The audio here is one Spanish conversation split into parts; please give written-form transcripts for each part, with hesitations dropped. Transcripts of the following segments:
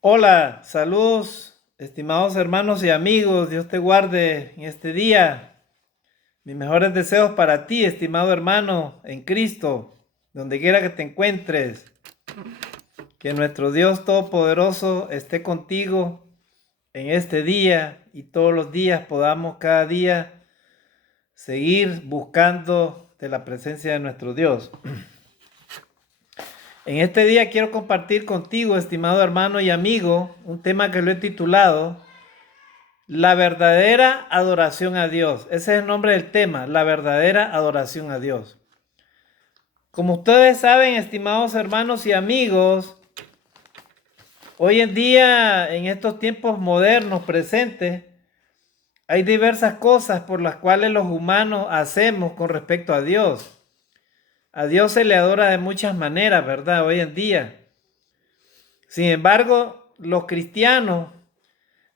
Hola, saludos, estimados hermanos y amigos. Dios te guarde en este día. Mis mejores deseos para ti, estimado hermano, en Cristo, donde quiera que te encuentres. Que nuestro Dios Todopoderoso esté contigo en este día y todos los días podamos cada día seguir buscando de la presencia de nuestro Dios. En este día quiero compartir contigo, estimado hermano y amigo, un tema que lo he titulado La verdadera adoración a Dios. Ese es el nombre del tema, la verdadera adoración a Dios. Como ustedes saben, estimados hermanos y amigos, hoy en día, en estos tiempos modernos presentes, hay diversas cosas por las cuales los humanos hacemos con respecto a Dios. A Dios se le adora de muchas maneras, ¿verdad? Hoy en día. Sin embargo, los cristianos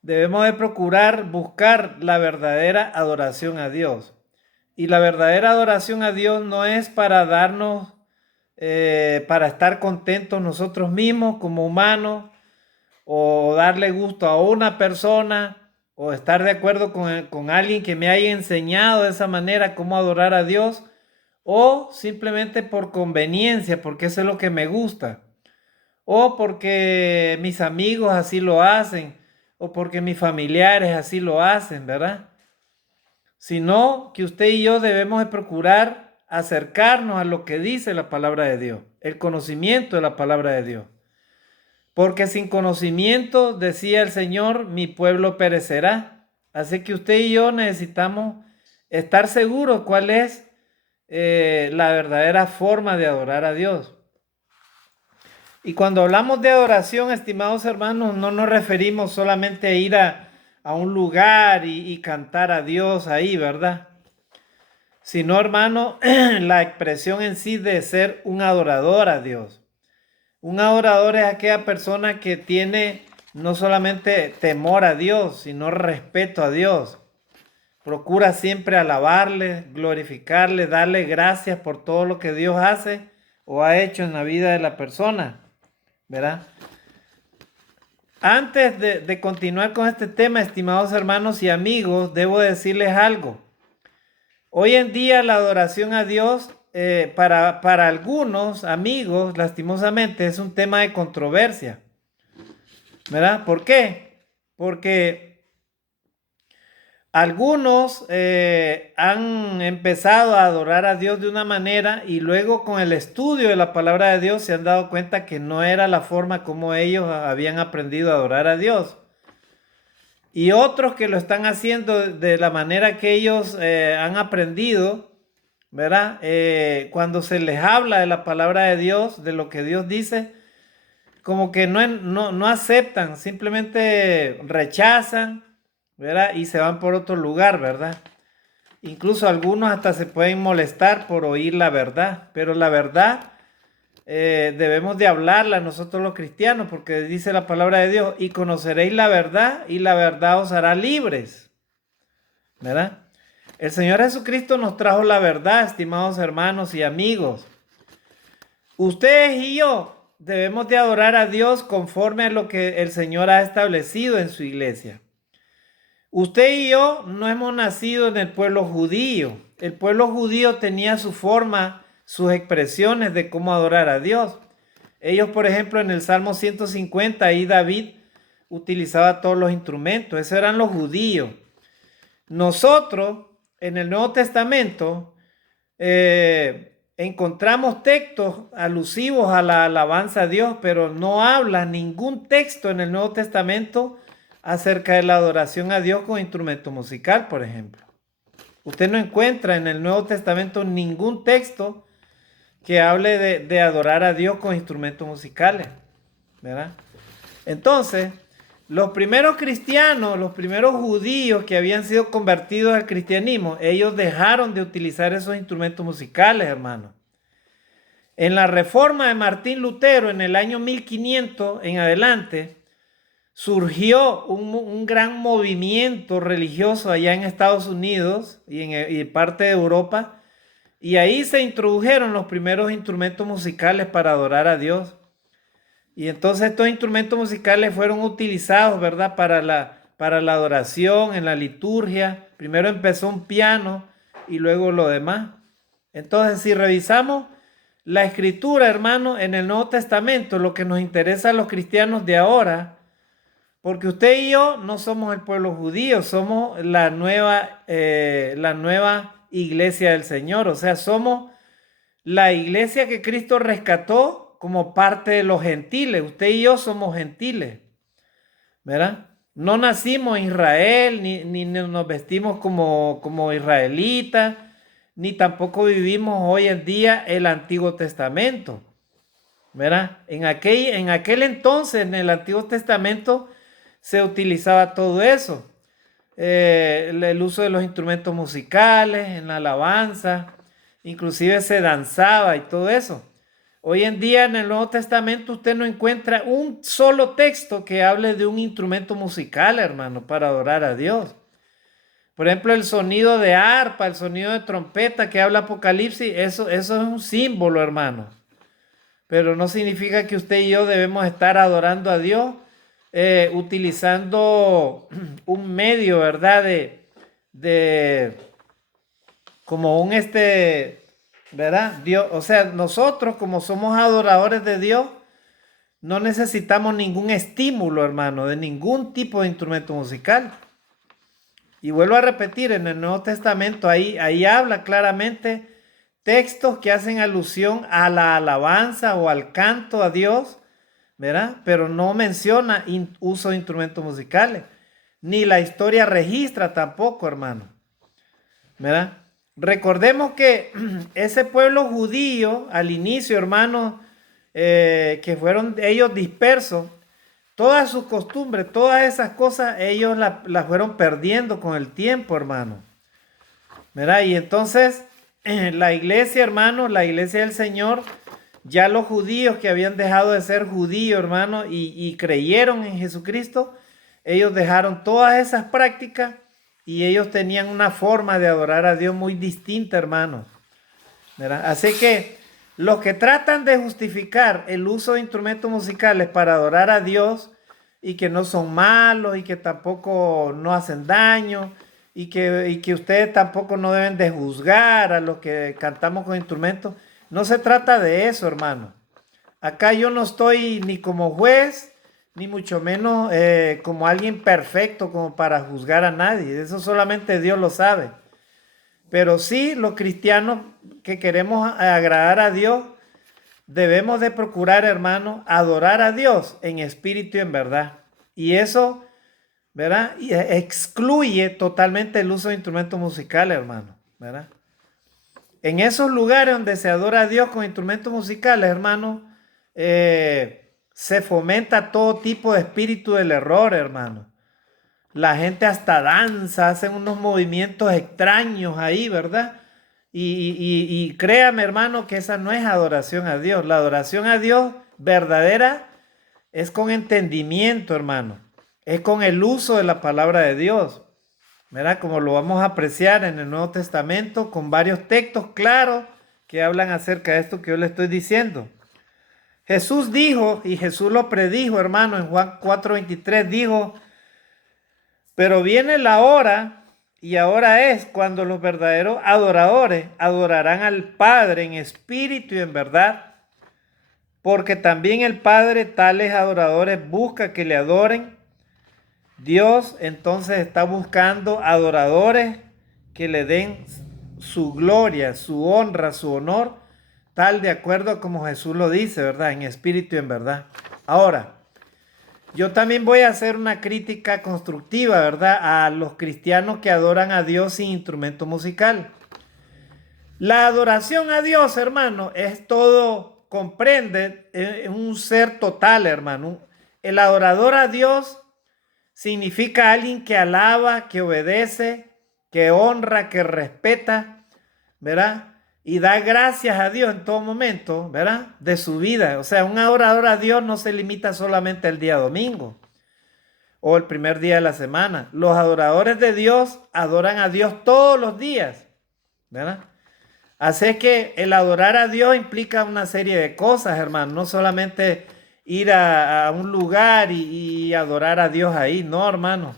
debemos de procurar buscar la verdadera adoración a Dios. Y la verdadera adoración a Dios no es para darnos, para estar contentos nosotros mismos como humanos, o darle gusto a una persona, o estar de acuerdo con alguien que me haya enseñado de esa manera cómo adorar a Dios, o simplemente por conveniencia, porque eso es lo que me gusta, o porque mis amigos así lo hacen, o porque mis familiares así lo hacen, ¿verdad? Sino que usted y yo debemos de procurar acercarnos a lo que dice la palabra de Dios, el conocimiento de la palabra de Dios. Porque sin conocimiento, decía el Señor, mi pueblo perecerá. Así que usted y yo necesitamos estar seguros cuál es la verdadera forma de adorar a Dios. Y cuando hablamos de adoración, estimados hermanos, no nos referimos solamente a ir a un lugar y cantar a Dios ahí, ¿verdad? Sino, hermano, la expresión en sí de ser un adorador a Dios. Un adorador es aquella persona que tiene no solamente temor a Dios, sino respeto a Dios. Procura siempre alabarle, glorificarle, darle gracias por todo lo que Dios hace o ha hecho en la vida de la persona, ¿verdad? Antes de continuar con este tema, estimados hermanos y amigos, debo decirles algo. Hoy en día la adoración a Dios para algunos amigos, lastimosamente, es un tema de controversia, ¿verdad? ¿Por qué? Porque algunos han empezado a adorar a Dios de una manera y luego con el estudio de la palabra de Dios se han dado cuenta que no era la forma como ellos habían aprendido a adorar a Dios. Y otros que lo están haciendo de la manera que ellos han aprendido, ¿verdad? Cuando se les habla de la palabra de Dios, de lo que Dios dice, como que no aceptan, simplemente rechazan, ¿verdad? Y se van por otro lugar, ¿verdad? Incluso algunos hasta se pueden molestar por oír la verdad, pero la verdad debemos de hablarla nosotros los cristianos, porque dice la palabra de Dios, y conoceréis la verdad, y la verdad os hará libres, ¿verdad? El Señor Jesucristo nos trajo la verdad, estimados hermanos y amigos. Ustedes y yo debemos de adorar a Dios conforme a lo que el Señor ha establecido en su iglesia. Usted y yo no hemos nacido en el pueblo judío. El pueblo judío tenía su forma, sus expresiones de cómo adorar a Dios. Ellos, por ejemplo, en el Salmo 150, ahí David utilizaba todos los instrumentos. Esos eran los judíos. Nosotros, en el Nuevo Testamento, encontramos textos alusivos a la alabanza a Dios, pero no habla ningún texto en el Nuevo Testamento acerca de la adoración a Dios con instrumento musical, por ejemplo. Usted no encuentra en el Nuevo Testamento ningún texto que hable de adorar a Dios con instrumentos musicales, ¿verdad? Entonces, los primeros cristianos, los primeros judíos que habían sido convertidos al cristianismo, ellos dejaron de utilizar esos instrumentos musicales, hermano. En la reforma de Martín Lutero, en el año 1500 en adelante, surgió un gran movimiento religioso allá en Estados Unidos y parte de Europa, y ahí se introdujeron los primeros instrumentos musicales para adorar a Dios. Y entonces estos instrumentos musicales fueron utilizados, ¿verdad? Para la adoración, en la liturgia. Primero empezó un piano y luego lo demás. Entonces, si revisamos la escritura, hermano, en el Nuevo Testamento, lo que nos interesa a los cristianos de ahora, porque usted y yo no somos el pueblo judío, somos la nueva iglesia del Señor. O sea, somos la iglesia que Cristo rescató como parte de los gentiles. Usted y yo somos gentiles, ¿verdad? No nacimos en Israel, ni nos vestimos como israelitas, ni tampoco vivimos hoy en día el Antiguo Testamento, ¿verdad? En aquel entonces, en el Antiguo Testamento, se utilizaba todo eso. El uso de los instrumentos musicales, en la alabanza, inclusive se danzaba y todo eso. Hoy en día en el Nuevo Testamento usted no encuentra un solo texto que hable de un instrumento musical, hermano, para adorar a Dios. Por ejemplo, el sonido de arpa, el sonido de trompeta que habla Apocalipsis, eso es un símbolo, hermano. Pero no significa que usted y yo debemos estar adorando a Dios utilizando un medio, ¿verdad? De como un ¿verdad? Dios, o sea, nosotros como somos adoradores de Dios, no necesitamos ningún estímulo, hermano, de ningún tipo de instrumento musical. Y vuelvo a repetir, en el Nuevo Testamento ahí habla claramente textos que hacen alusión a la alabanza o al canto a Dios, ¿verdad? Pero no menciona uso de instrumentos musicales, ni la historia registra tampoco, hermano, ¿verdad? Recordemos que ese pueblo judío al inicio, hermano, que fueron ellos dispersos, todas sus costumbres, todas esas cosas, ellos las fueron perdiendo con el tiempo, hermano, ¿verdad? Y entonces la iglesia, hermano, la iglesia del Señor, ya los judíos que habían dejado de ser judíos, hermano, y creyeron en Jesucristo, ellos dejaron todas esas prácticas y ellos tenían una forma de adorar a Dios muy distinta, hermano, ¿verdad? Así que los que tratan de justificar el uso de instrumentos musicales para adorar a Dios y que no son malos y que tampoco no hacen daño y que ustedes tampoco no deben de juzgar a los que cantamos con instrumentos, no se trata de eso, hermano. Acá yo no estoy ni como juez, ni mucho menos como alguien perfecto como para juzgar a nadie. Eso solamente Dios lo sabe. Pero sí, los cristianos que queremos agradar a Dios, debemos de procurar, hermano, adorar a Dios en espíritu y en verdad. Y eso, ¿verdad? Y excluye totalmente el uso de instrumentos musicales, hermano, ¿verdad? En esos lugares donde se adora a Dios con instrumentos musicales, hermano, se fomenta todo tipo de espíritu del error, hermano. La gente hasta danza, hacen unos movimientos extraños ahí, ¿verdad? Y créame, hermano, que esa no es adoración a Dios. La adoración a Dios verdadera es con entendimiento, hermano. Es con el uso de la palabra de Dios, ¿verdad? Como lo vamos a apreciar en el Nuevo Testamento con varios textos claros que hablan acerca de esto que yo le estoy diciendo. Jesús dijo, y Jesús lo predijo, hermano, en Juan 4:23, dijo: pero viene la hora, y ahora es cuando los verdaderos adoradores adorarán al Padre en espíritu y en verdad, porque también el Padre tales adoradores busca que le adoren. Dios entonces está buscando adoradores que le den su gloria, su honra, su honor, tal de acuerdo como Jesús lo dice, ¿verdad? En espíritu y en verdad. Ahora, yo también voy a hacer una crítica constructiva, ¿verdad? A los cristianos que adoran a Dios sin instrumento musical. La adoración a Dios, hermano, es todo, comprende, es un ser total, hermano. El adorador a Dios significa alguien que alaba, que obedece, que honra, que respeta, ¿verdad? Y da gracias a Dios en todo momento, ¿verdad? De su vida. O sea, un adorador a Dios no se limita solamente al día domingo o el primer día de la semana. Los adoradores de Dios adoran a Dios todos los días, ¿verdad? Así que el adorar a Dios implica una serie de cosas, hermano. No solamente ir a un lugar y adorar a Dios ahí. No, hermano.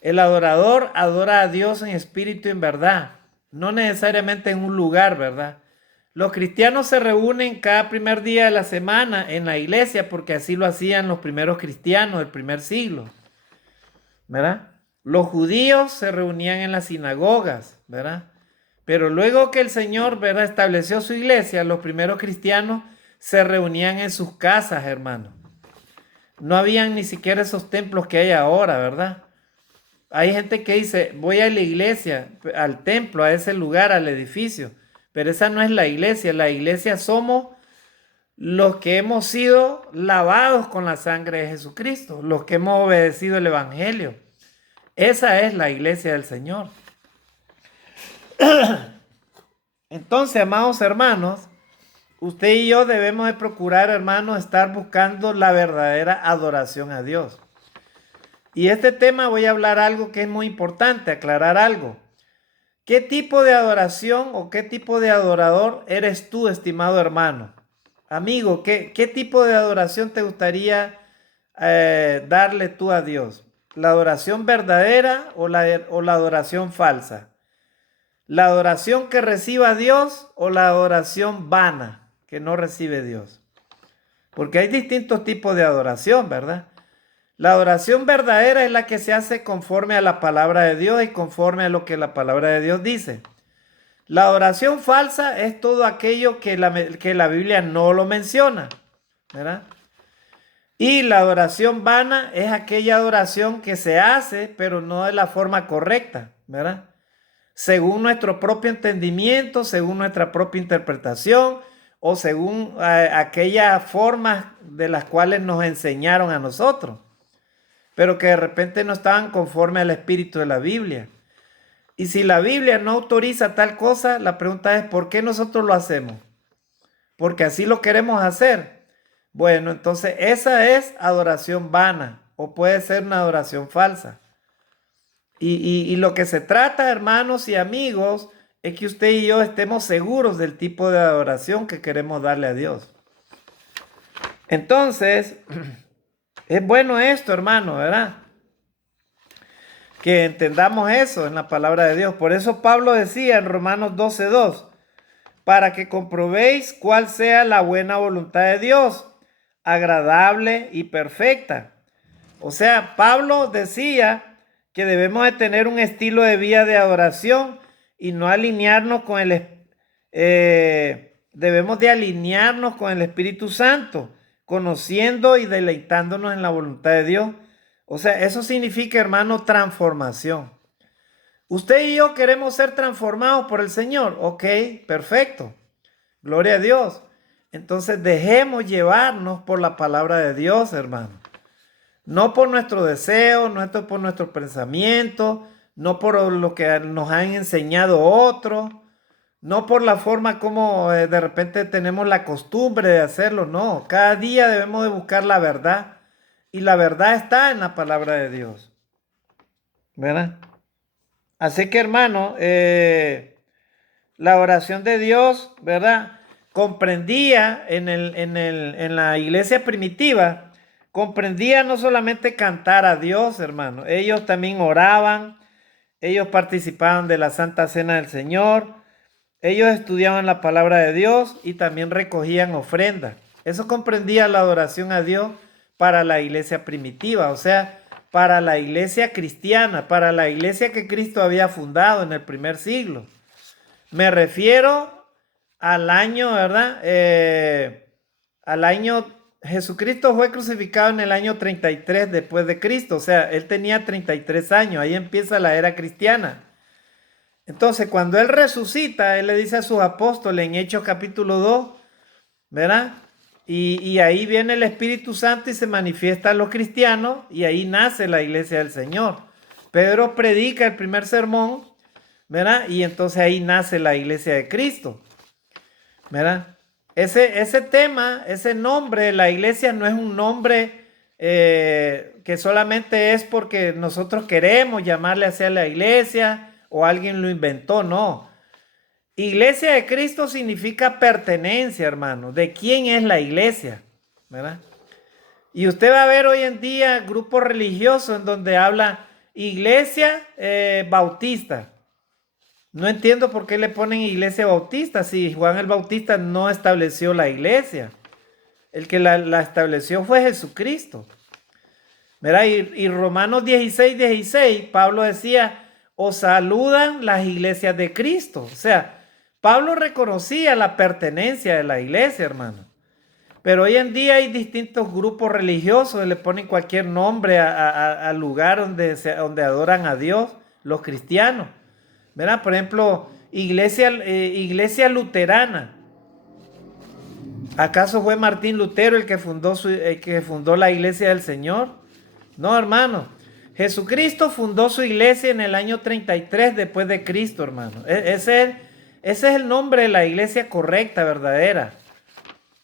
El adorador adora a Dios en espíritu y en verdad, no necesariamente en un lugar, ¿verdad? Los cristianos se reúnen cada primer día de la semana en la iglesia porque así lo hacían los primeros cristianos del primer siglo, ¿verdad? Los judíos se reunían en las sinagogas, ¿verdad? Pero luego que el Señor, ¿verdad?, estableció su iglesia, los primeros cristianos se reunían en sus casas, hermano. No habían ni siquiera esos templos que hay ahora, ¿verdad? Hay gente que dice, voy a la iglesia, al templo, a ese lugar, al edificio. Pero esa no es la iglesia. La iglesia somos los que hemos sido lavados con la sangre de Jesucristo, los que hemos obedecido el Evangelio. Esa es la iglesia del Señor. Entonces, amados hermanos, usted y yo debemos de procurar, hermanos, estar buscando la verdadera adoración a Dios. Y este tema voy a hablar algo que es muy importante, aclarar algo. ¿Qué tipo de adoración o qué tipo de adorador eres tú, estimado hermano? Amigo, ¿qué tipo de adoración te gustaría darle tú a Dios? ¿La adoración verdadera o la adoración falsa? ¿La adoración que reciba Dios o la adoración vana que no recibe Dios? Porque hay distintos tipos de adoración, ¿verdad? La adoración verdadera es la que se hace conforme a la palabra de Dios y conforme a lo que la palabra de Dios dice. La adoración falsa es todo aquello que la Biblia no lo menciona, ¿verdad? Y la adoración vana es aquella adoración que se hace, pero no de la forma correcta, ¿verdad? Según nuestro propio entendimiento, según nuestra propia interpretación o según aquellas formas de las cuales nos enseñaron a nosotros, pero que de repente no estaban conforme al espíritu de la Biblia. Y si la Biblia no autoriza tal cosa, la pregunta es, ¿por qué nosotros lo hacemos? Porque así lo queremos hacer. Bueno, entonces esa es adoración vana o puede ser una adoración falsa. Y lo que se trata, hermanos y amigos, es que usted y yo estemos seguros del tipo de adoración que queremos darle a Dios. Entonces, es bueno esto, hermano, ¿verdad? Que entendamos eso en la palabra de Dios. Por eso Pablo decía en Romanos 12:2, para que comprobéis cuál sea la buena voluntad de Dios, agradable y perfecta. O sea, Pablo decía que debemos de tener un estilo de vida de adoración y no alinearnos con debemos de alinearnos con el Espíritu Santo, conociendo y deleitándonos en la voluntad de Dios. O sea, eso significa, hermano, transformación. Usted y yo queremos ser transformados por el Señor. Ok, perfecto. Gloria a Dios. Entonces dejemos llevarnos por la palabra de Dios, hermano. No por nuestro deseo, no por nuestro pensamiento, no por lo que nos han enseñado otros, no por la forma como de repente tenemos la costumbre de hacerlo. No, cada día debemos de buscar la verdad. Y la verdad está en la palabra de Dios. ¿Verdad? Así que, hermano, la oración de Dios, ¿verdad? Comprendía en la iglesia primitiva, comprendía no solamente cantar a Dios, hermano, ellos también oraban, ellos participaban de la Santa Cena del Señor, ellos estudiaban la palabra de Dios y también recogían ofrendas. Eso comprendía la adoración a Dios para la iglesia primitiva, o sea, para la iglesia cristiana, para la iglesia que Cristo había fundado en el primer siglo. Me refiero al año, ¿verdad? Al año, Jesucristo fue crucificado en el año 33 después de Cristo, o sea, él tenía 33 años, ahí empieza la era cristiana. Entonces, cuando él resucita, él le dice a sus apóstoles en Hechos capítulo 2, ¿verdad? Y ahí viene el Espíritu Santo y se manifiesta a los cristianos y ahí nace la iglesia del Señor. Pedro predica el primer sermón, ¿verdad? Y entonces ahí nace la iglesia de Cristo, ¿verdad? Ese tema, ese nombre de la iglesia no es un nombre que solamente es porque nosotros queremos llamarle así a la iglesia o alguien lo inventó, no. Iglesia de Cristo significa pertenencia, hermano. ¿De quién es la iglesia? ¿Verdad? Y usted va a ver hoy en día grupos religiosos en donde habla iglesia bautista. No entiendo por qué le ponen iglesia bautista si Juan el Bautista no estableció la iglesia. El que la estableció fue Jesucristo. ¿Verdad? Y Romanos 16:16, Pablo decía, os saludan las iglesias de Cristo. O sea, Pablo reconocía la pertenencia de la iglesia, hermano. Pero hoy en día hay distintos grupos religiosos, le ponen cualquier nombre al lugar donde adoran a Dios, los cristianos. ¿Verdad? Por ejemplo, iglesia luterana. ¿Acaso fue Martín Lutero el que fundó la iglesia del Señor? No, hermano. Jesucristo fundó su iglesia en el año 33 después de Cristo, hermano. Ese es el nombre de la iglesia correcta, verdadera.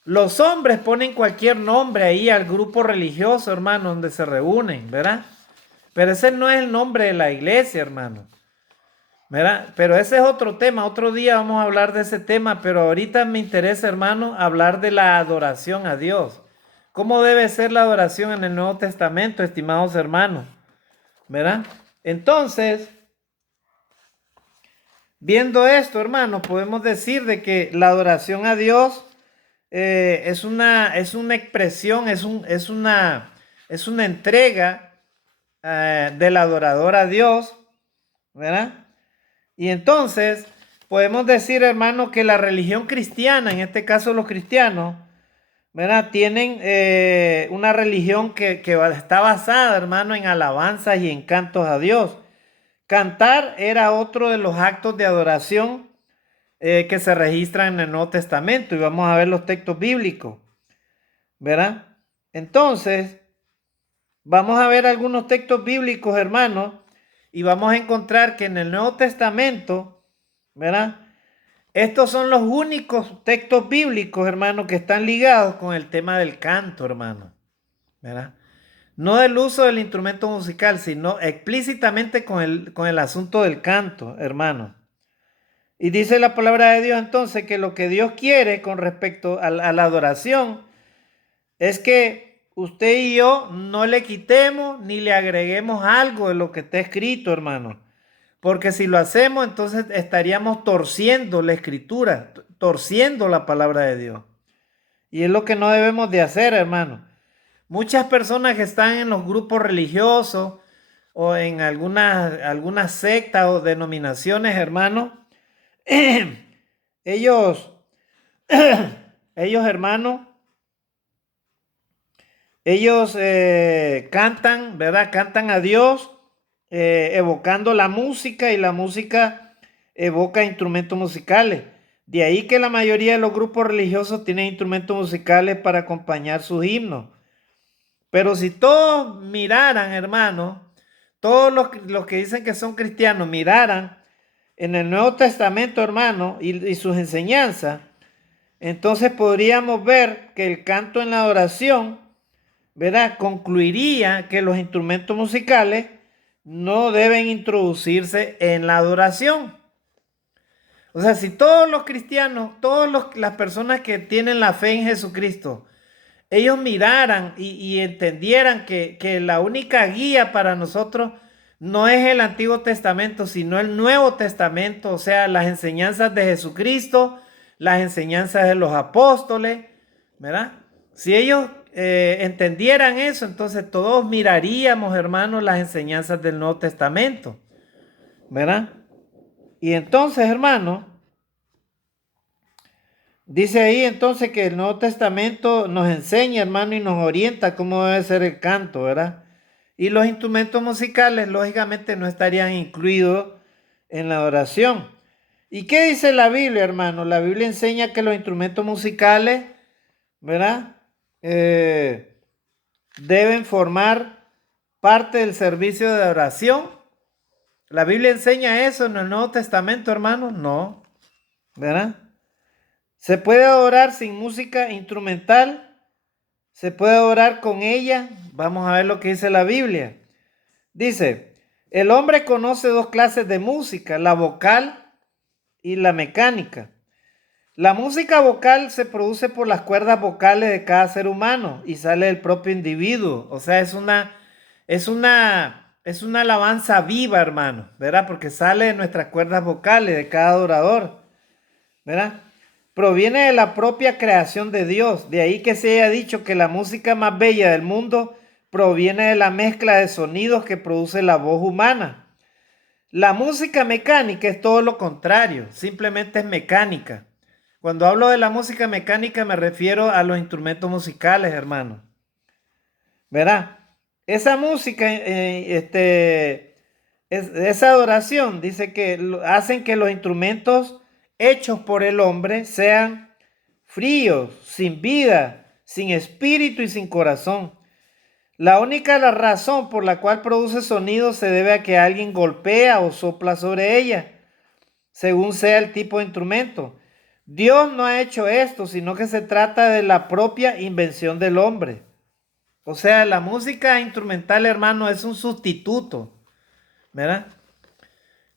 Los hombres ponen cualquier nombre ahí al grupo religioso, hermano, donde se reúnen, ¿verdad? Pero ese no es el nombre de la iglesia, hermano. ¿Verdad? Pero ese es otro tema. Otro día vamos a hablar de ese tema, pero ahorita me interesa, hermano, hablar de la adoración a Dios. ¿Cómo debe ser la adoración en el Nuevo Testamento, estimados hermanos? ¿Verdad? Entonces, viendo esto, hermano, podemos decir de que la adoración a Dios es una expresión, es una entrega del adorador a Dios, ¿verdad? Y entonces podemos decir, hermano, que la religión cristiana, en este caso los cristianos, ¿verdad? Tienen una religión que está basada, hermano, en alabanzas y en cantos a Dios. Cantar era otro de los actos de adoración que se registran en el Nuevo Testamento, y vamos a ver los textos bíblicos, ¿verdad? Entonces, vamos a ver algunos textos bíblicos, hermanos, y vamos a encontrar que en el Nuevo Testamento, ¿verdad? Estos son los únicos textos bíblicos, hermano, que están ligados con el tema del canto, hermano, ¿verdad? No del uso del instrumento musical, sino explícitamente con el asunto del canto, hermano. Y dice la palabra de Dios entonces que lo que Dios quiere con respecto a la adoración es que usted y yo no le quitemos ni le agreguemos algo de lo que está escrito, hermano. Porque si lo hacemos, entonces estaríamos torciendo la escritura, torciendo la palabra de Dios. Y es lo que no debemos de hacer, hermano. Muchas personas que están en los grupos religiosos o en algunas sectas o denominaciones, hermano, ellos, hermano, ellos cantan, ¿verdad? Cantan a Dios evocando la música, y la música evoca instrumentos musicales. De ahí que la mayoría de los grupos religiosos tienen instrumentos musicales para acompañar sus himnos. Pero si todos miraran, hermano, todos los que dicen que son cristianos miraran en el Nuevo Testamento, hermano, y sus enseñanzas, entonces podríamos ver que el canto en la adoración, ¿verdad?, concluiría que los instrumentos musicales no deben introducirse en la adoración. O sea, si todos los cristianos, las personas que tienen la fe en Jesucristo, ellos miraran y entendieran que la única guía para nosotros no es el Antiguo Testamento, sino el Nuevo Testamento, o sea, las enseñanzas de Jesucristo, las enseñanzas de los apóstoles, ¿verdad? Si ellos entendieran eso, entonces todos miraríamos, hermanos, las enseñanzas del Nuevo Testamento, ¿verdad? Y entonces, hermanos, dice ahí entonces que el Nuevo Testamento nos enseña, hermano, y nos orienta cómo debe ser el canto, ¿verdad? Y los instrumentos musicales, lógicamente, no estarían incluidos en la adoración. ¿Y qué dice la Biblia, hermano? La Biblia enseña que los instrumentos musicales, ¿verdad?, deben formar parte del servicio de adoración. ¿La Biblia enseña eso en el Nuevo Testamento, hermano? No, ¿verdad? ¿Se puede adorar sin música instrumental? ¿Se puede adorar con ella? Vamos a ver lo que dice la Biblia. Dice, el hombre conoce dos clases de música, la vocal y la mecánica. La música vocal se produce por las cuerdas vocales de cada ser humano y sale del propio individuo. O sea, es una alabanza viva, hermano, ¿verdad? Porque sale de nuestras cuerdas vocales, de cada adorador, ¿verdad? Proviene de la propia creación de Dios. De ahí que se haya dicho que la música más bella del mundo proviene de la mezcla de sonidos que produce la voz humana. La música mecánica es todo lo contrario, simplemente es mecánica. Cuando hablo de la música mecánica me refiero a los instrumentos musicales, hermano. ¿Verdad? Esa música, esa adoración, dice que hacen que los instrumentos hechos por el hombre sean fríos, sin vida, sin espíritu y sin corazón. La única razón por la cual produce sonido se debe a que alguien golpea o sopla sobre ella, según sea el tipo de instrumento. Dios no ha hecho esto, sino que se trata de la propia invención del hombre. O sea, la música instrumental, hermano, es un sustituto, ¿verdad?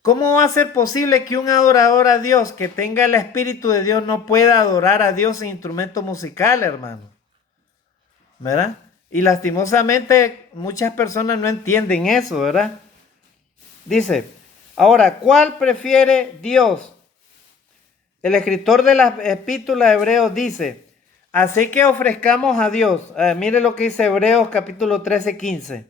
¿Cómo va a ser posible que un adorador a Dios que tenga el Espíritu de Dios no pueda adorar a Dios en instrumento musical, hermano? ¿Verdad? Y lastimosamente muchas personas no entienden eso, ¿verdad? Dice, ahora, ¿cuál prefiere Dios? El escritor de la epístola de Hebreos dice, así que ofrezcamos a Dios, mire lo que dice Hebreos capítulo 13, 15.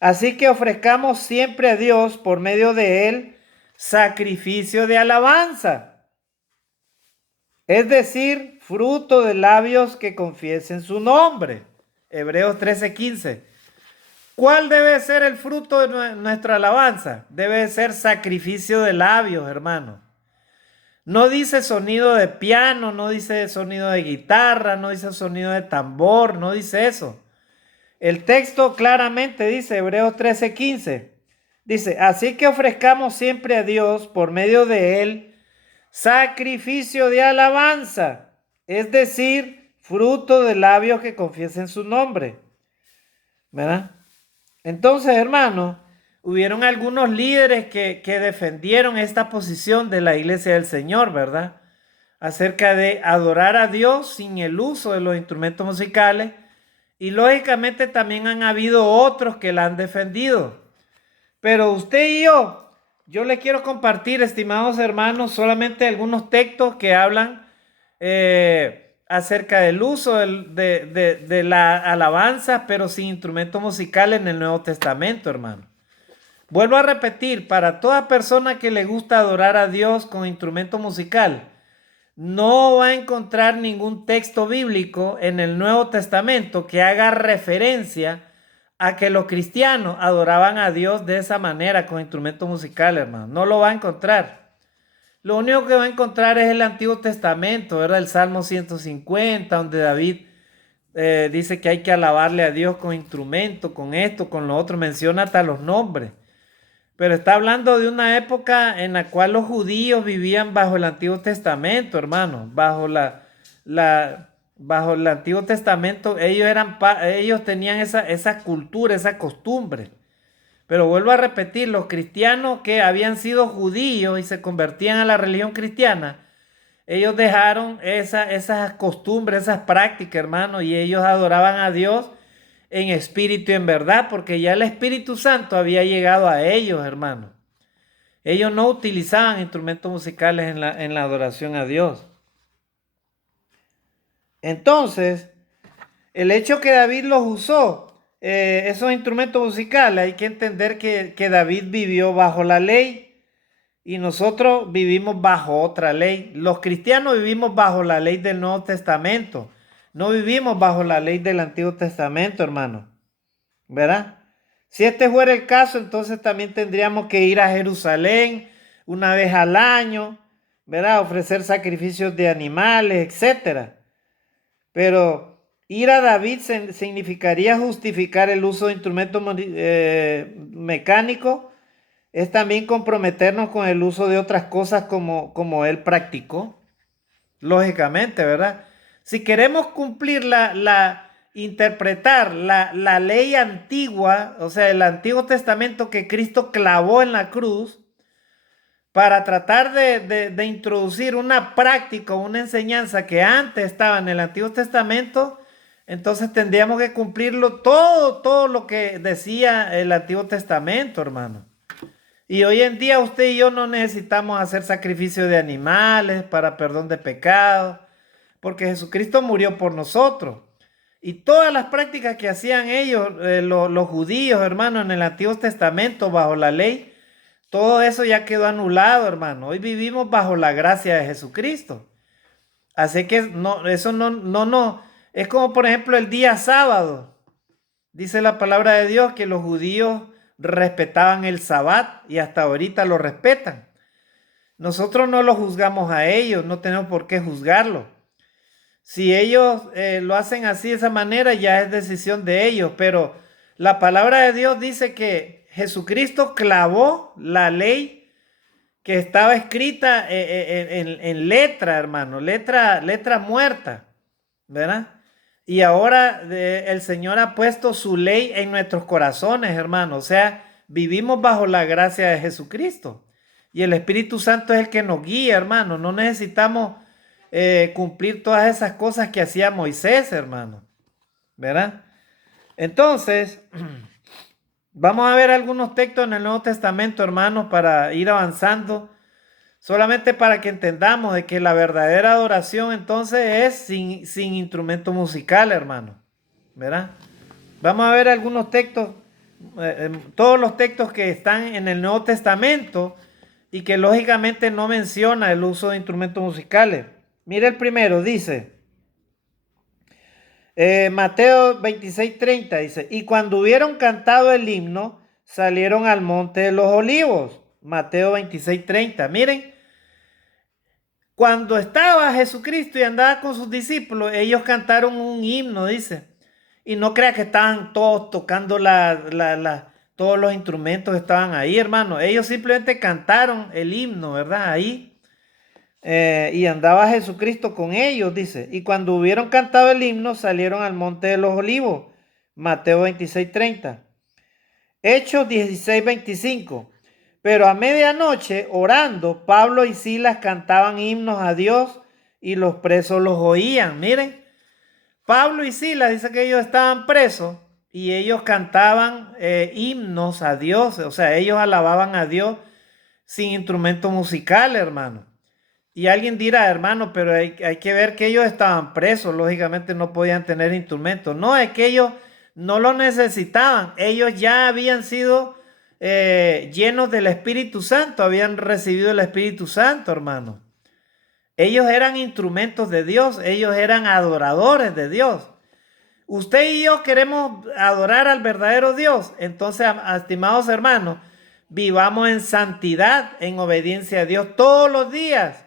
Así que ofrezcamos siempre a Dios por medio de él sacrificio de alabanza, es decir, fruto de labios que confiesen su nombre. Hebreos 13, 15. ¿Cuál debe ser el fruto de nuestra alabanza? Debe ser sacrificio de labios, hermano. No dice sonido de piano, no dice sonido de guitarra, no dice sonido de tambor, no dice eso. El texto claramente dice, Hebreos 13:15, dice, así que ofrezcamos siempre a Dios por medio de él sacrificio de alabanza, es decir, fruto de labios que confiesen su nombre, ¿verdad? Entonces, hermano, hubieron algunos líderes que defendieron esta posición de la iglesia del Señor, ¿verdad? Acerca de adorar a Dios sin el uso de los instrumentos musicales. Y lógicamente también han habido otros que la han defendido. Pero usted y yo le quiero compartir, estimados hermanos, solamente algunos textos que hablan acerca del uso de la alabanza, pero sin instrumentos musicales en el Nuevo Testamento, hermano. Vuelvo a repetir, para toda persona que le gusta adorar a Dios con instrumento musical, no va a encontrar ningún texto bíblico en el Nuevo Testamento que haga referencia a que los cristianos adoraban a Dios de esa manera con instrumentos musicales, hermano. No lo va a encontrar. Lo único que va a encontrar es el Antiguo Testamento, ¿verdad? El Salmo 150, donde David dice que hay que alabarle a Dios con instrumento, con esto, con lo otro. Menciona hasta los nombres. Pero está hablando de una época en la cual los judíos vivían bajo el Antiguo Testamento, hermano. Bajo el Antiguo Testamento, ellos tenían esa cultura, esa costumbre. Pero vuelvo a repetir, los cristianos que habían sido judíos y se convertían a la religión cristiana, ellos dejaron esas costumbres, esas prácticas, hermano, y ellos adoraban a Dios en espíritu y en verdad, porque ya el Espíritu Santo había llegado a ellos, hermano. Ellos no utilizaban instrumentos musicales en la adoración a Dios. Entonces, el hecho que David los usó, esos instrumentos musicales, hay que entender que David vivió bajo la ley y nosotros vivimos bajo otra ley. Los cristianos vivimos bajo la ley del Nuevo Testamento. No vivimos bajo la ley del Antiguo Testamento, hermano. ¿Verdad? Si este fuera el caso, entonces también tendríamos que ir a Jerusalén una vez al año, ¿verdad? Ofrecer sacrificios de animales, etcétera. Pero ir a David significaría justificar el uso de instrumentos mecánicos, es también comprometernos con el uso de otras cosas como él practicó, lógicamente, ¿verdad? Si queremos cumplir interpretar la ley antigua, o sea, el Antiguo Testamento que Cristo clavó en la cruz, para tratar de introducir una práctica, una enseñanza que antes estaba en el Antiguo Testamento, entonces tendríamos que cumplirlo todo lo que decía el Antiguo Testamento, hermano. Y hoy en día usted y yo no necesitamos hacer sacrificio de animales para perdón de pecados, porque Jesucristo murió por nosotros. Y todas las prácticas que hacían ellos, los judíos, hermano, en el Antiguo Testamento, bajo la ley, todo eso ya quedó anulado, hermano. Hoy vivimos bajo la gracia de Jesucristo. Así que no, eso no. Es como por ejemplo el día sábado. Dice la palabra de Dios que los judíos respetaban el sabbat y hasta ahorita lo respetan. Nosotros no lo juzgamos a ellos, no tenemos por qué juzgarlo. Si ellos lo hacen así de esa manera, ya es decisión de ellos, pero la palabra de Dios dice que Jesucristo clavó la ley que estaba escrita en letra, hermano, letra muerta, ¿verdad? Y ahora el Señor ha puesto su ley en nuestros corazones, hermano. O sea, vivimos bajo la gracia de Jesucristo. Y el Espíritu Santo es el que nos guía, hermano. No necesitamos cumplir todas esas cosas que hacía Moisés, hermano. ¿Verdad? Entonces, vamos a ver algunos textos en el Nuevo Testamento, hermanos, para ir avanzando. Solamente para que entendamos de que la verdadera adoración entonces es sin instrumento musical, hermano. ¿Verdad? Vamos a ver algunos textos, todos los textos que están en el Nuevo Testamento y que lógicamente no menciona el uso de instrumentos musicales. Mira el primero, dice, Mateo 26:30, dice, y cuando hubieron cantado el himno, salieron al monte de los olivos. Mateo 26:30, miren. Cuando estaba Jesucristo y andaba con sus discípulos, ellos cantaron un himno, dice. Y no crea que estaban todos tocando todos los instrumentos que estaban ahí, hermano. Ellos simplemente cantaron el himno, ¿verdad? Ahí. Y andaba Jesucristo con ellos, dice. Y cuando hubieron cantado el himno, salieron al monte de los olivos. Mateo 26:30. Hechos 16:25. Pero a medianoche, orando, Pablo y Silas cantaban himnos a Dios y los presos los oían. Miren, Pablo y Silas dice que ellos estaban presos y ellos cantaban himnos a Dios. O sea, ellos alababan a Dios sin instrumento musical, hermano. Y alguien dirá, hermano, pero hay que ver que ellos estaban presos. Lógicamente no podían tener instrumentos. No, es que ellos no lo necesitaban. Ellos ya habían sido llenos del Espíritu Santo, habían recibido el Espíritu Santo, hermano. Ellos eran instrumentos de Dios, ellos eran adoradores de Dios. Usted y yo queremos adorar al verdadero Dios. Entonces, estimados hermanos, vivamos en santidad, en obediencia a Dios todos los días.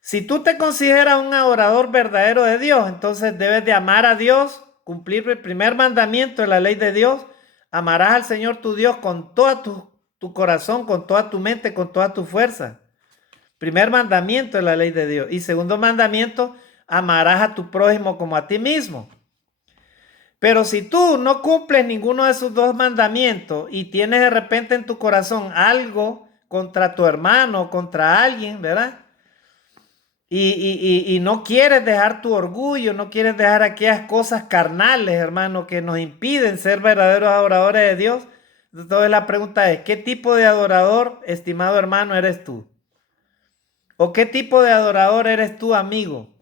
Si tú te consideras un adorador verdadero de Dios, entonces debes de amar a Dios, cumplir el primer mandamiento de la ley de Dios. Amarás al Señor tu Dios con todo tu corazón, con toda tu mente, con toda tu fuerza. Primer mandamiento de la ley de Dios. Y segundo mandamiento, amarás a tu prójimo como a ti mismo. Pero si tú no cumples ninguno de esos dos mandamientos y tienes de repente en tu corazón algo contra tu hermano, contra alguien, ¿verdad? Y no quieres dejar tu orgullo, no quieres dejar aquellas cosas carnales, hermano, que nos impiden ser verdaderos adoradores de Dios. Entonces la pregunta es, ¿qué tipo de adorador, estimado hermano, eres tú? ¿O qué tipo de adorador eres tú, amigo?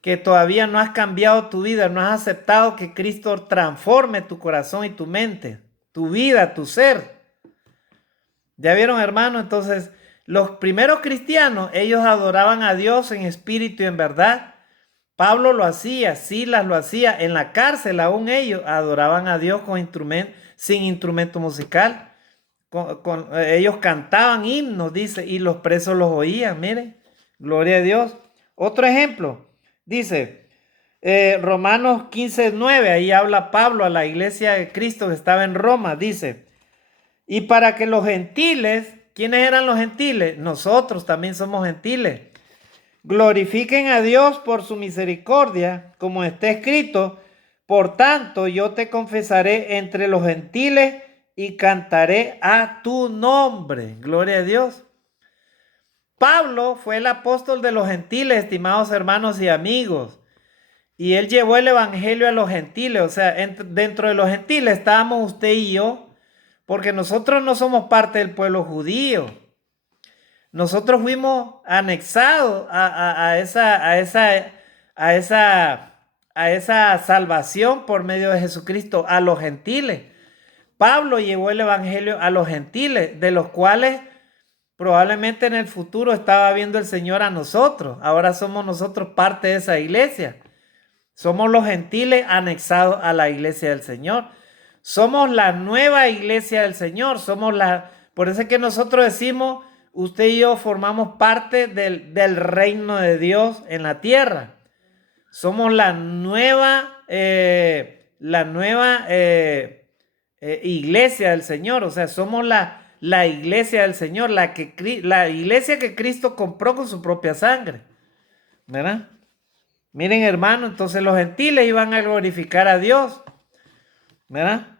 Que todavía no has cambiado tu vida, no has aceptado que Cristo transforme tu corazón y tu mente, tu vida, tu ser. ¿Ya vieron, hermano? Entonces, los primeros cristianos, ellos adoraban a Dios en espíritu y en verdad. Pablo lo hacía, Silas lo hacía, en la cárcel aún ellos adoraban a Dios sin instrumento musical. Ellos cantaban himnos, dice, y los presos los oían, miren, gloria a Dios. Otro ejemplo, dice, Romanos 15:9, ahí habla Pablo a la iglesia de Cristo que estaba en Roma, dice, y para que los gentiles, ¿quiénes eran los gentiles? Nosotros también somos gentiles. Glorifiquen a Dios por su misericordia, como está escrito, por tanto yo te confesaré entre los gentiles y cantaré a tu nombre. Gloria a Dios. Pablo fue el apóstol de los gentiles, estimados hermanos y amigos. Y él llevó el evangelio a los gentiles. O sea, dentro de los gentiles estábamos usted y yo, porque nosotros no somos parte del pueblo judío. Nosotros fuimos anexados a esa salvación por medio de Jesucristo a los gentiles. Pablo llevó el evangelio a los gentiles, de los cuales probablemente en el futuro estaba viendo el Señor a nosotros. Ahora somos nosotros parte de esa iglesia. Somos los gentiles anexados a la iglesia del Señor. Somos la nueva iglesia del Señor. Por eso es que nosotros decimos, usted y yo formamos parte del reino de Dios en la tierra. Somos la nueva iglesia del Señor. O sea, somos la iglesia del Señor, la iglesia que Cristo compró con su propia sangre. ¿Verdad? Miren, hermano, entonces los gentiles iban a glorificar a Dios. ¿Verdad?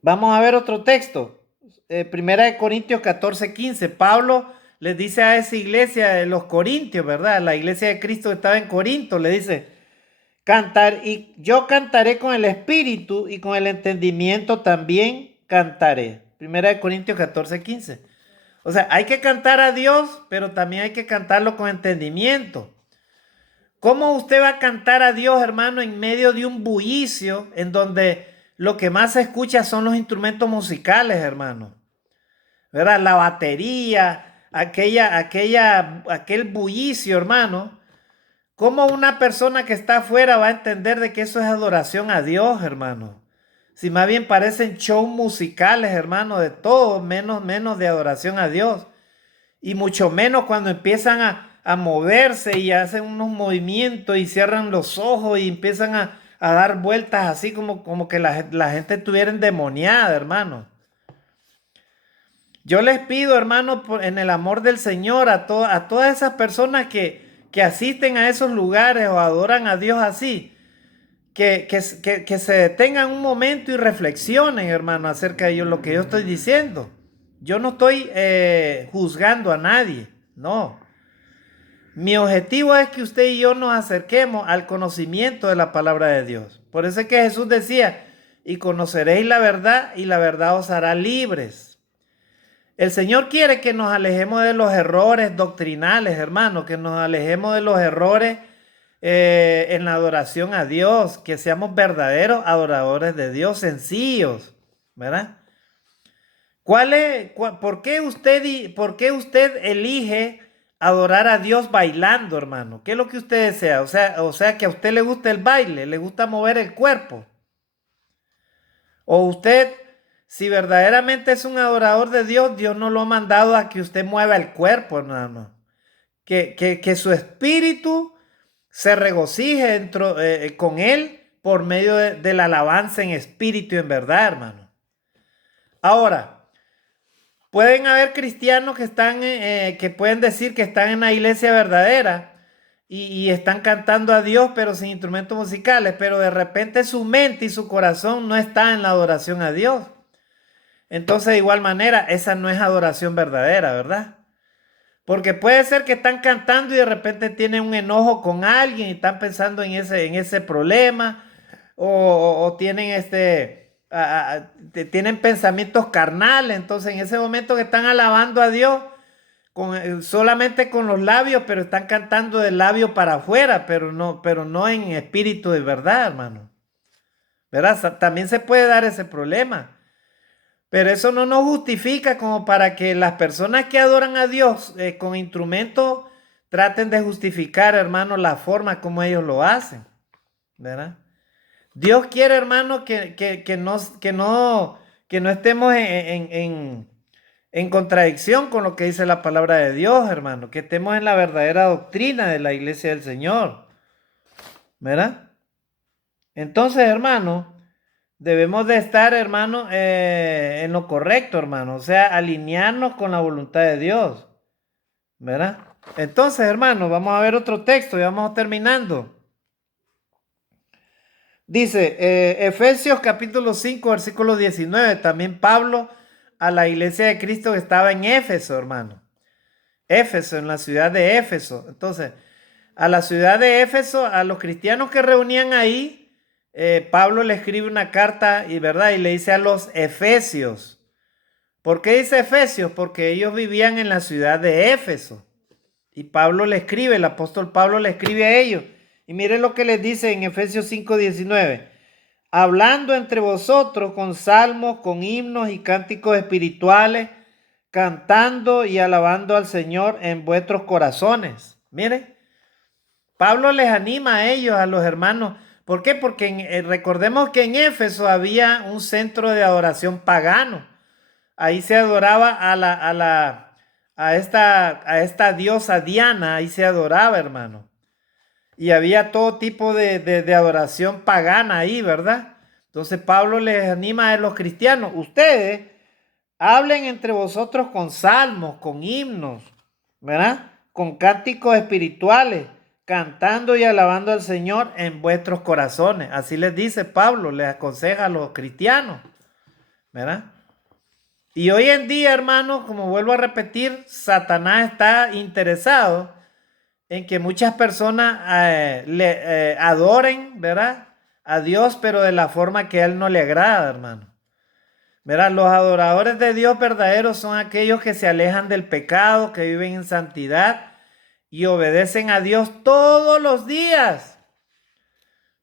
Vamos a ver otro texto. Primera de Corintios 14:15. Pablo les dice a esa iglesia de los Corintios, ¿verdad? La iglesia de Cristo que estaba en Corinto, le dice, yo cantaré con el espíritu y con el entendimiento también cantaré. Primera de Corintios 14:15. O sea, hay que cantar a Dios, pero también hay que cantarlo con entendimiento. ¿Cómo usted va a cantar a Dios, hermano, en medio de un bullicio en donde lo que más se escucha son los instrumentos musicales, hermano? ¿Verdad? La batería, aquel bullicio, hermano. ¿Cómo una persona que está afuera va a entender de que eso es adoración a Dios, hermano? Si más bien parecen shows musicales, hermano, de todo, menos de adoración a Dios. Y mucho menos cuando empiezan a moverse y hacen unos movimientos y cierran los ojos y empiezan a dar vueltas así como que la gente estuviera endemoniada, hermano. Yo les pido, hermano, en el amor del Señor, a todas esas personas que asisten a esos lugares o adoran a Dios así, que se detengan un momento y reflexionen, hermano, acerca de lo que yo estoy diciendo. Yo no estoy juzgando a nadie, no. Mi objetivo es que usted y yo nos acerquemos al conocimiento de la palabra de Dios. Por eso es que Jesús decía, y conoceréis la verdad y la verdad os hará libres. El Señor quiere que nos alejemos de los errores doctrinales, hermano, que nos alejemos de los errores en la adoración a Dios, que seamos verdaderos adoradores de Dios, sencillos, ¿verdad? ¿Por qué usted elige adorar a Dios bailando, hermano? ¿Qué es lo que usted desea? O sea que a usted le gusta el baile, le gusta mover el cuerpo. O usted, si verdaderamente es un adorador de Dios, Dios no lo ha mandado a que usted mueva el cuerpo, hermano. Que su espíritu se regocije con él por medio de la alabanza en espíritu y en verdad, hermano. Ahora, pueden haber cristianos que pueden decir que están en la iglesia verdadera y están cantando a Dios, pero sin instrumentos musicales, pero de repente su mente y su corazón no está en la adoración a Dios. Entonces, de igual manera, esa no es adoración verdadera, ¿verdad? Porque puede ser que están cantando y de repente tienen un enojo con alguien y están pensando en ese problema o tienen tienen pensamientos carnales. Entonces, en ese momento que están alabando a Dios solamente con los labios, pero están cantando del labio para afuera, pero no en espíritu de verdad, hermano. ¿Verdad? También se puede dar ese problema. Pero eso no nos justifica como para que las personas que adoran a Dios con instrumentos traten de justificar, hermano, la forma como ellos lo hacen, ¿verdad? Dios quiere, hermano, que no estemos en contradicción con lo que dice la palabra de Dios, hermano, que estemos en la verdadera doctrina de la iglesia del Señor, ¿verdad? Entonces, hermano, debemos de estar, hermano, en lo correcto, hermano. O sea, alinearnos con la voluntad de Dios, ¿verdad? Entonces, hermano, vamos a ver otro texto y vamos terminando. Dice, Efesios capítulo 5, versículo 19. También Pablo a la iglesia de Cristo que estaba en Éfeso, hermano. Éfeso, en la ciudad de Éfeso. Entonces, a la ciudad de Éfeso, a los cristianos que reunían ahí, Pablo le escribe una carta y, ¿verdad? Y le dice a los efesios. ¿Por qué dice efesios? Porque ellos vivían en la ciudad de Éfeso. Y Pablo le escribe, el apóstol Pablo le escribe a ellos. Y miren lo que les dice en Efesios 5:19. Hablando entre vosotros con salmos, con himnos y cánticos espirituales, cantando y alabando al Señor en vuestros corazones. Miren, Pablo les anima a ellos, a los hermanos. ¿Por qué? Porque recordemos que en Éfeso había un centro de adoración pagano. Ahí se adoraba a esta diosa Diana, ahí se adoraba, hermano. Y había todo tipo de adoración pagana ahí, ¿verdad? Entonces Pablo les anima a los cristianos, ustedes hablen entre vosotros con salmos, con himnos, ¿verdad? Con cánticos espirituales, cantando y alabando al Señor en vuestros corazones. Así les dice Pablo, les aconseja a los cristianos, ¿verdad? Y hoy en día, hermanos, como vuelvo a repetir, Satanás está interesado en que muchas personas le adoren, ¿verdad? A Dios, pero de la forma que a él no le agrada, hermano. ¿Verdad? Los adoradores de Dios verdaderos son aquellos que se alejan del pecado, que viven en santidad y obedecen a Dios todos los días.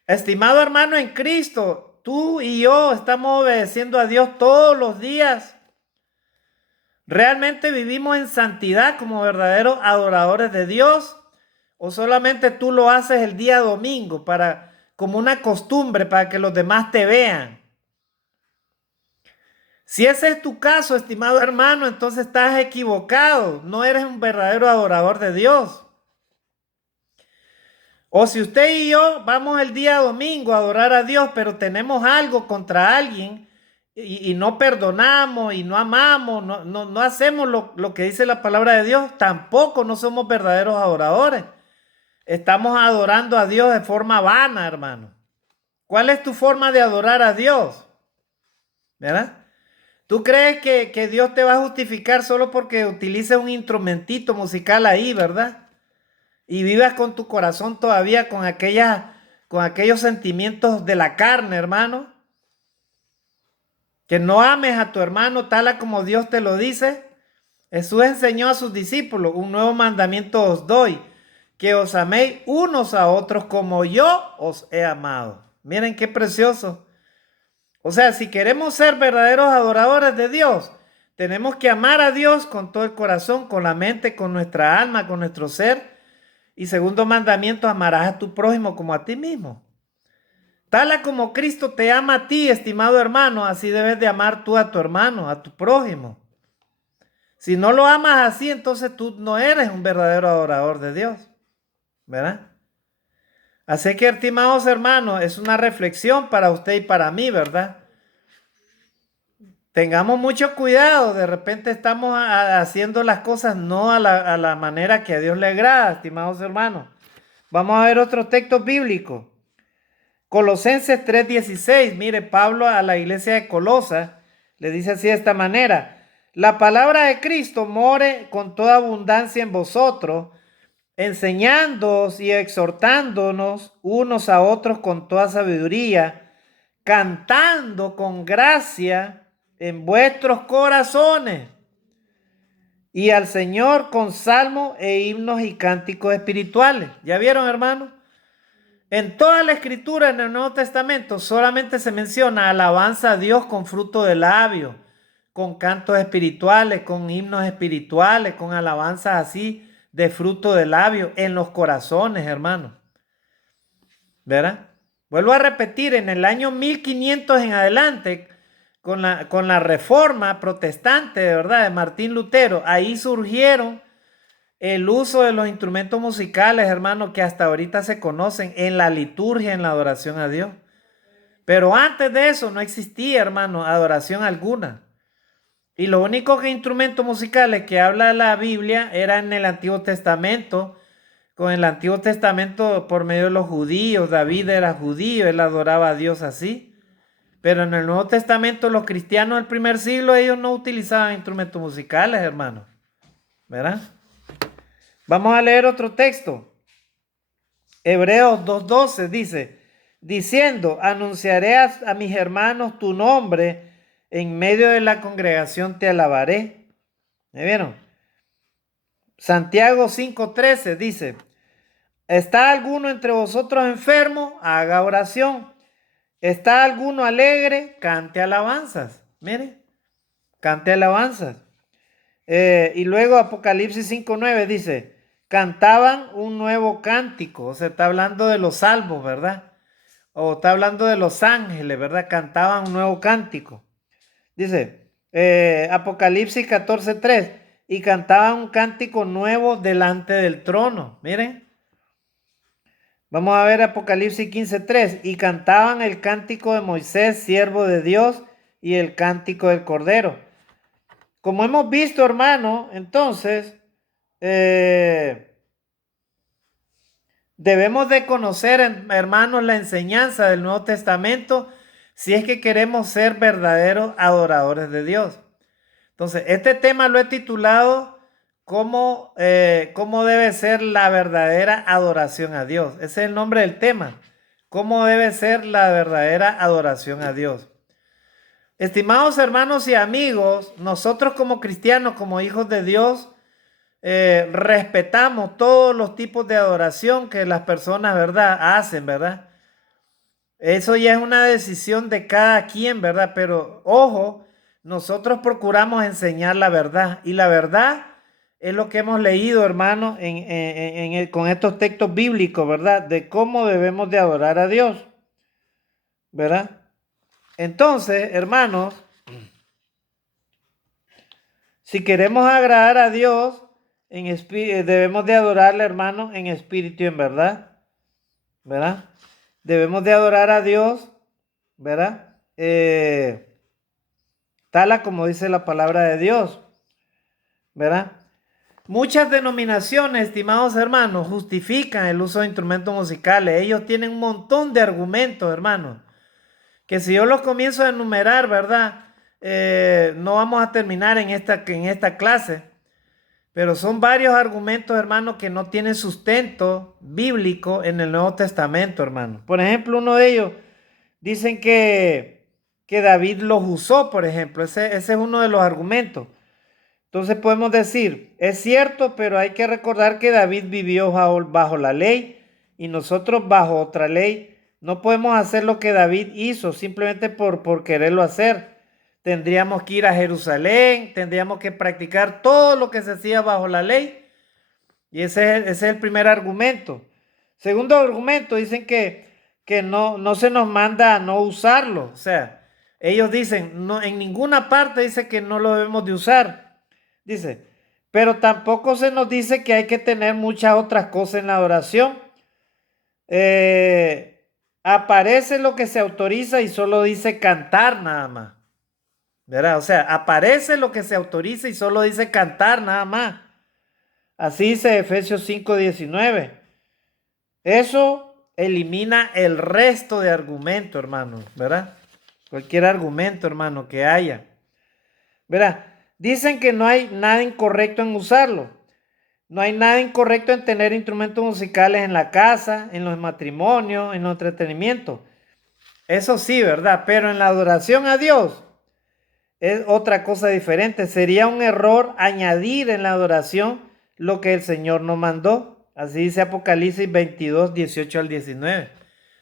Estimado hermano en Cristo, tú y yo estamos obedeciendo a Dios todos los días. ¿Realmente vivimos en santidad como verdaderos adoradores de Dios? ¿O solamente tú lo haces el día domingo como una costumbre para que los demás te vean? Si ese es tu caso, estimado hermano, entonces estás equivocado. No eres un verdadero adorador de Dios. O si usted y yo vamos el día domingo a adorar a Dios, pero tenemos algo contra alguien y no perdonamos y no amamos, no hacemos lo que dice la palabra de Dios, tampoco no somos verdaderos adoradores. Estamos adorando a Dios de forma vana, hermano. ¿Cuál es tu forma de adorar a Dios? ¿Verdad? ¿Tú crees que Dios te va a justificar solo porque utilices un instrumentito musical ahí, verdad? Y vivas con tu corazón todavía con aquellos sentimientos de la carne, hermano. Que no ames a tu hermano tal a como Dios te lo dice. Jesús enseñó a sus discípulos, un nuevo mandamiento os doy, que os améis unos a otros como yo os he amado. Miren qué precioso. O sea, si queremos ser verdaderos adoradores de Dios, tenemos que amar a Dios con todo el corazón, con la mente, con nuestra alma, con nuestro ser. Y segundo mandamiento, amarás a tu prójimo como a ti mismo. Tal a como Cristo te ama a ti, estimado hermano, así debes de amar tú a tu hermano, a tu prójimo. Si no lo amas así, entonces tú no eres un verdadero adorador de Dios, ¿verdad? Así que, estimados hermanos, es una reflexión para usted y para mí, ¿verdad? Tengamos mucho cuidado, de repente estamos haciendo las cosas no a la manera que a Dios le agrada, estimados hermanos. Vamos a ver otro texto bíblico. Colosenses 3:16, mire, Pablo a la iglesia de Colosa le dice así de esta manera: la palabra de Cristo more con toda abundancia en vosotros, enseñándoos y exhortándonos unos a otros con toda sabiduría, cantando con gracia en vuestros corazones y al Señor con salmos e himnos y cánticos espirituales. ¿Ya vieron, hermano? En toda la escritura en el Nuevo Testamento solamente se menciona alabanza a Dios con fruto de labio, con cantos espirituales, con himnos espirituales, con alabanzas así de fruto de labio en los corazones, hermano. ¿Verdad? Vuelvo a repetir, en el año 1500 en adelante, con la reforma protestante, de verdad, de Martín Lutero, ahí surgieron el uso de los instrumentos musicales, hermano, que hasta ahorita se conocen en la liturgia, en la adoración a Dios. Pero antes de eso no existía, hermano, adoración alguna. Y los únicos instrumentos musicales que habla la Biblia eran en el Antiguo Testamento. Con el Antiguo Testamento por medio de los judíos, David era judío, él adoraba a Dios así. Pero en el Nuevo Testamento los cristianos del primer siglo, ellos no utilizaban instrumentos musicales, hermano. ¿Verdad? Vamos a leer otro texto. Hebreos 2:12 dice, diciendo, anunciaré a mis hermanos tu nombre, en medio de la congregación te alabaré. ¿Me vieron? Santiago 5:13 dice, ¿está alguno entre vosotros enfermo? Haga oración. ¿Está alguno alegre? Cante alabanzas. Mire, cante alabanzas. Y luego Apocalipsis 5:9 dice, cantaban un nuevo cántico. O sea, está hablando de los salvos, ¿verdad? O está hablando de los ángeles, ¿verdad? Cantaban un nuevo cántico. Dice, Apocalipsis 14:3, y cantaban un cántico nuevo delante del trono. Miren. Vamos a ver Apocalipsis 15:3. Y cantaban el cántico de Moisés, siervo de Dios, y el cántico del Cordero. Como hemos visto, hermano, entonces, debemos de conocer, hermanos, la enseñanza del Nuevo Testamento si es que queremos ser verdaderos adoradores de Dios. Entonces, este tema lo he titulado ¿Cómo debe ser la verdadera adoración a Dios? Ese es el nombre del tema. ¿Cómo debe ser la verdadera adoración a Dios? Estimados hermanos y amigos, nosotros como cristianos, como hijos de Dios, respetamos todos los tipos de adoración que las personas, ¿verdad?, hacen, ¿verdad? Eso ya es una decisión de cada quien, ¿verdad? Pero ojo, nosotros procuramos enseñar la verdad y la verdad es lo que hemos leído, hermano, con estos textos bíblicos, ¿verdad? De cómo debemos de adorar a Dios, ¿verdad? Entonces, hermanos, si queremos agradar a Dios, debemos de adorarle, hermano, en espíritu y en verdad, ¿verdad? Debemos de adorar a Dios, ¿verdad? Tal como dice la palabra de Dios, ¿verdad? Muchas denominaciones, estimados hermanos, justifican el uso de instrumentos musicales. Ellos tienen un montón de argumentos, hermanos, que si yo los comienzo a enumerar, ¿verdad? No vamos a terminar en esta clase. Pero son varios argumentos, hermanos, que no tienen sustento bíblico en el Nuevo Testamento, hermano. Por ejemplo, uno de ellos dicen que David los usó, por ejemplo. Ese es uno de los argumentos. Entonces podemos decir, es cierto, pero hay que recordar que David vivió bajo la ley y nosotros bajo otra ley. No podemos hacer lo que David hizo simplemente por quererlo hacer. Tendríamos que ir a Jerusalén, tendríamos que practicar todo lo que se hacía bajo la ley. Y ese es el primer argumento. Segundo argumento, dicen que no se nos manda a no usarlo. O sea, ellos dicen, no, en ninguna parte dice que no lo debemos de usar. Dice, pero tampoco se nos dice que hay que tener muchas otras cosas en la adoración. Aparece lo que se autoriza y solo dice cantar nada más. ¿Verdad? O sea, aparece lo que se autoriza y solo dice cantar nada más. Así dice Efesios 5:19. Eso elimina el resto de argumentos, hermano, ¿verdad? Cualquier argumento, hermano, que haya. ¿Verdad? Dicen que no hay nada incorrecto en usarlo. No hay nada incorrecto en tener instrumentos musicales en la casa, en los matrimonios, en los entretenimientos. Eso sí, ¿verdad? Pero en la adoración a Dios es otra cosa diferente. Sería un error añadir en la adoración lo que el Señor nos mandó. Así dice Apocalipsis 22:18-19.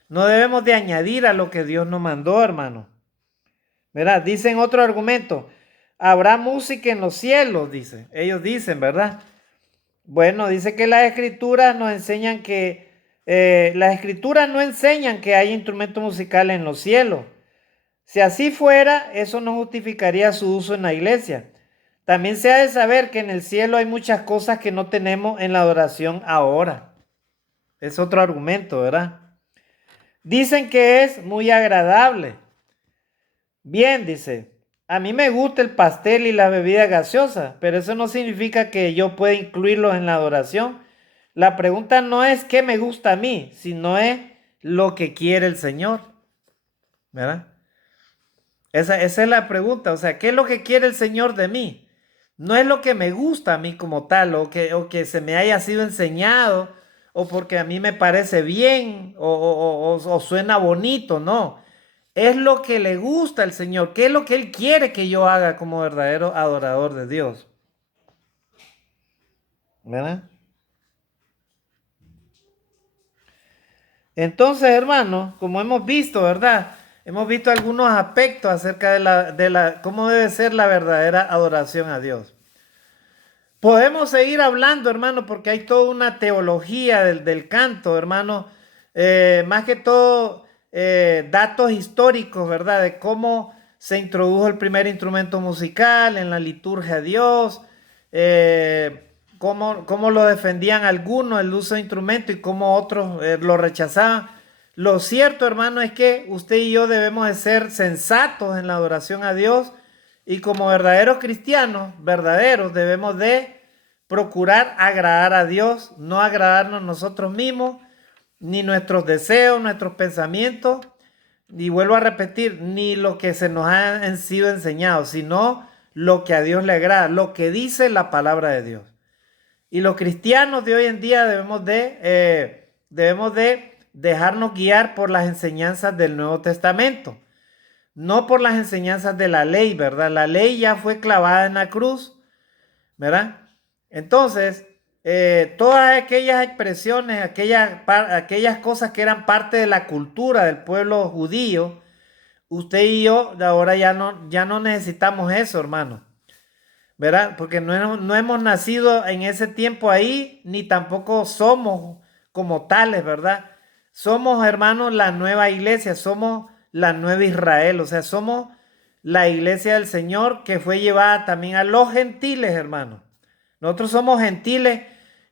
No debemos de añadir a lo que Dios nos mandó, hermano. ¿Verdad? Dicen otro argumento. Habrá música en los cielos, dice. Ellos dicen, ¿verdad? Bueno, dice que las escrituras nos enseñan las escrituras no enseñan que hay instrumentos musicales en los cielos. Si así fuera, eso no justificaría su uso en la iglesia. También se ha de saber que en el cielo hay muchas cosas que no tenemos en la adoración ahora. Es otro argumento, ¿verdad? Dicen que es muy agradable. Bien, dice, a mí me gusta el pastel y la bebida gaseosa, pero eso no significa que yo pueda incluirlos en la adoración. La pregunta no es qué me gusta a mí, sino es lo que quiere el Señor, ¿verdad? Esa es la pregunta, o sea, ¿qué es lo que quiere el Señor de mí? No es lo que me gusta a mí como tal, o que se me haya sido enseñado, o porque a mí me parece bien, o suena bonito, no. Es lo que le gusta al Señor, qué es lo que Él quiere que yo haga como verdadero adorador de Dios. ¿Verdad? Entonces, hermano, como hemos visto, ¿verdad? Hemos visto algunos aspectos acerca de cómo debe ser la verdadera adoración a Dios. Podemos seguir hablando, hermano, porque hay toda una teología del canto, hermano. Más que todo, datos históricos, ¿verdad? De cómo se introdujo el primer instrumento musical en la liturgia a Dios, cómo lo defendían algunos el uso de instrumento y cómo otros lo rechazaban. Lo cierto, hermano, es que usted y yo debemos de ser sensatos en la adoración a Dios y como verdaderos cristianos, verdaderos, debemos de procurar agradar a Dios, no agradarnos nosotros mismos, ni nuestros deseos, nuestros pensamientos, y vuelvo a repetir, ni lo que se nos ha sido enseñado, sino lo que a Dios le agrada, lo que dice la palabra de Dios. Y los cristianos de hoy en día debemos de dejarnos guiar por las enseñanzas del Nuevo Testamento, no por las enseñanzas de la ley, ¿verdad? La ley ya fue clavada en la cruz, ¿verdad? Entonces, todas aquellas expresiones, aquellas cosas que eran parte de la cultura del pueblo judío, usted y yo ahora ya no necesitamos eso, hermano, ¿verdad? Porque no hemos nacido en ese tiempo ahí, ni tampoco somos como tales, ¿verdad? Somos, hermanos, la nueva iglesia, somos la nueva Israel, o sea, somos la iglesia del Señor que fue llevada también a los gentiles, hermanos. Nosotros somos gentiles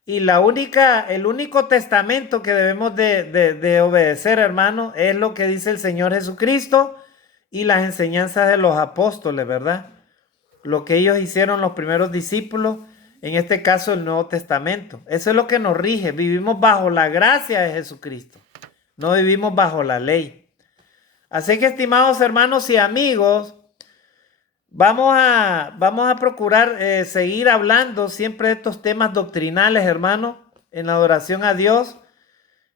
y el único testamento que debemos de obedecer, hermano, es lo que dice el Señor Jesucristo y las enseñanzas de los apóstoles, ¿verdad? Lo que ellos hicieron los primeros discípulos, en este caso el Nuevo Testamento. Eso es lo que nos rige. Vivimos bajo la gracia de Jesucristo. No vivimos bajo la ley. Así que, estimados hermanos y amigos, vamos a procurar seguir hablando siempre de estos temas doctrinales, hermano, en la adoración a Dios.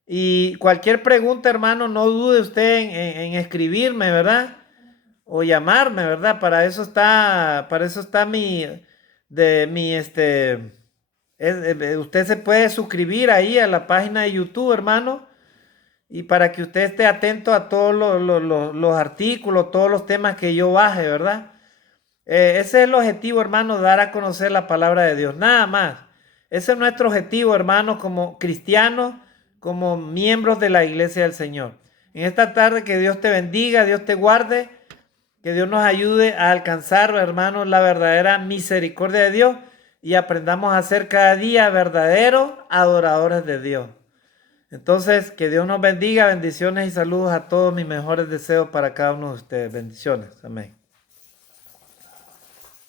Y cualquier pregunta, hermano, no dude usted en escribirme, ¿verdad? O llamarme, ¿verdad? Para eso está usted se puede suscribir ahí a la página de YouTube, hermano, y para que usted esté atento a todos los artículos, todos los temas que yo baje, ¿verdad? Ese es el objetivo, hermano, dar a conocer la palabra de Dios, nada más. Ese es nuestro objetivo, hermano, como cristianos, como miembros de la iglesia del Señor. En esta tarde que Dios te bendiga, Dios te guarde, que Dios nos ayude a alcanzar, hermanos, la verdadera misericordia de Dios y aprendamos a ser cada día verdaderos adoradores de Dios. Entonces, que Dios nos bendiga, bendiciones y saludos a todos mis mejores deseos para cada uno de ustedes. Bendiciones. Amén.